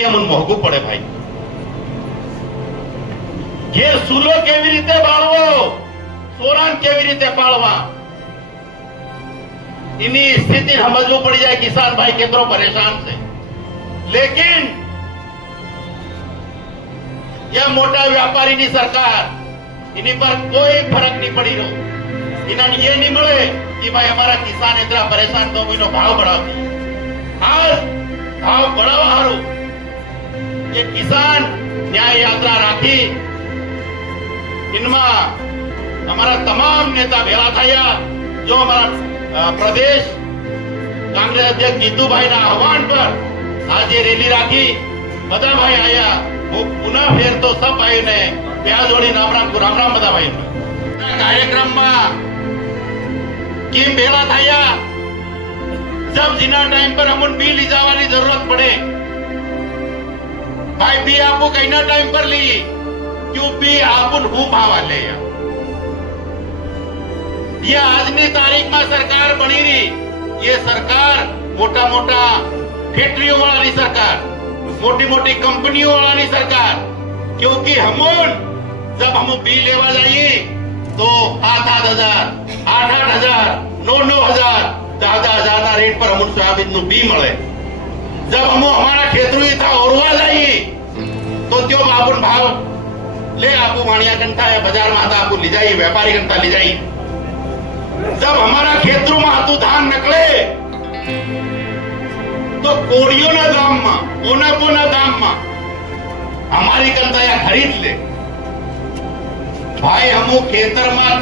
भी अमन मोहगू पड़े भाई। घેર સૂલો કેવી રીતે બાળવો, સોરાન કેવી રીતે પાળવા, इन्हीं स्थिति समझવું पड़ जाए किसान भाई केतरो परेशान से। लेकिन यह मोटा व्यापारी की सरकार इन्हीं पर कोई फर्क नहीं पड़ी रो। इन्हें ये नहीं मिले कि भाई हमारा किसान इतना परेशान तो इनो भाव बढ़ाव दी। आज भाव बढ़ावा हारू ये किसान न्याय यात्रा राखी, इनमें हमारा तमाम नेता भेला थया। जो हमारा प्रदेश कांग्रेस अध्यक्ष जीतूभाई ना आह्वान पर आज ये रैली राखी, बधा भाई आया। वो पुनः फेर तो सब भाई ने प्याज जोड़ी राम राम बधा भाई कार्यक्रम में केम भेला थया। जब जिना टाइम पर अमुन बी ली जावानी जरूरत पड़े भाई बी आपको कहीं टाइम पर ली क्यों बी आपुन हूं भावा ले। ये आजनी तारीख में सरकार बनी रही, ये सरकार मोटा मोटा फैक्ट्रियों वाली सरकार, मोटी मोटी कंपनियों वाली सरकार। क्योंकि हमन जब हम बी लेवा जाइए तो 7,000, 8,000, 9,000 ज्यादा रेट पर हम सोयाबीन नु बी मिले। जब हम हमारा खेतरू था ओरवा जाइए तो त्यो बापुन भाव ले आपू मानिया कंठा है बाजार में आपू ले जाइए, व्यापारी कंठा ले जाइए। जब हमारा खेतरू में हाथू धान नकले तो कोड़ियों ना दाम में, ओना कोना दाम में हमारी कंठा या खरीद ले भाई। हम खेतर में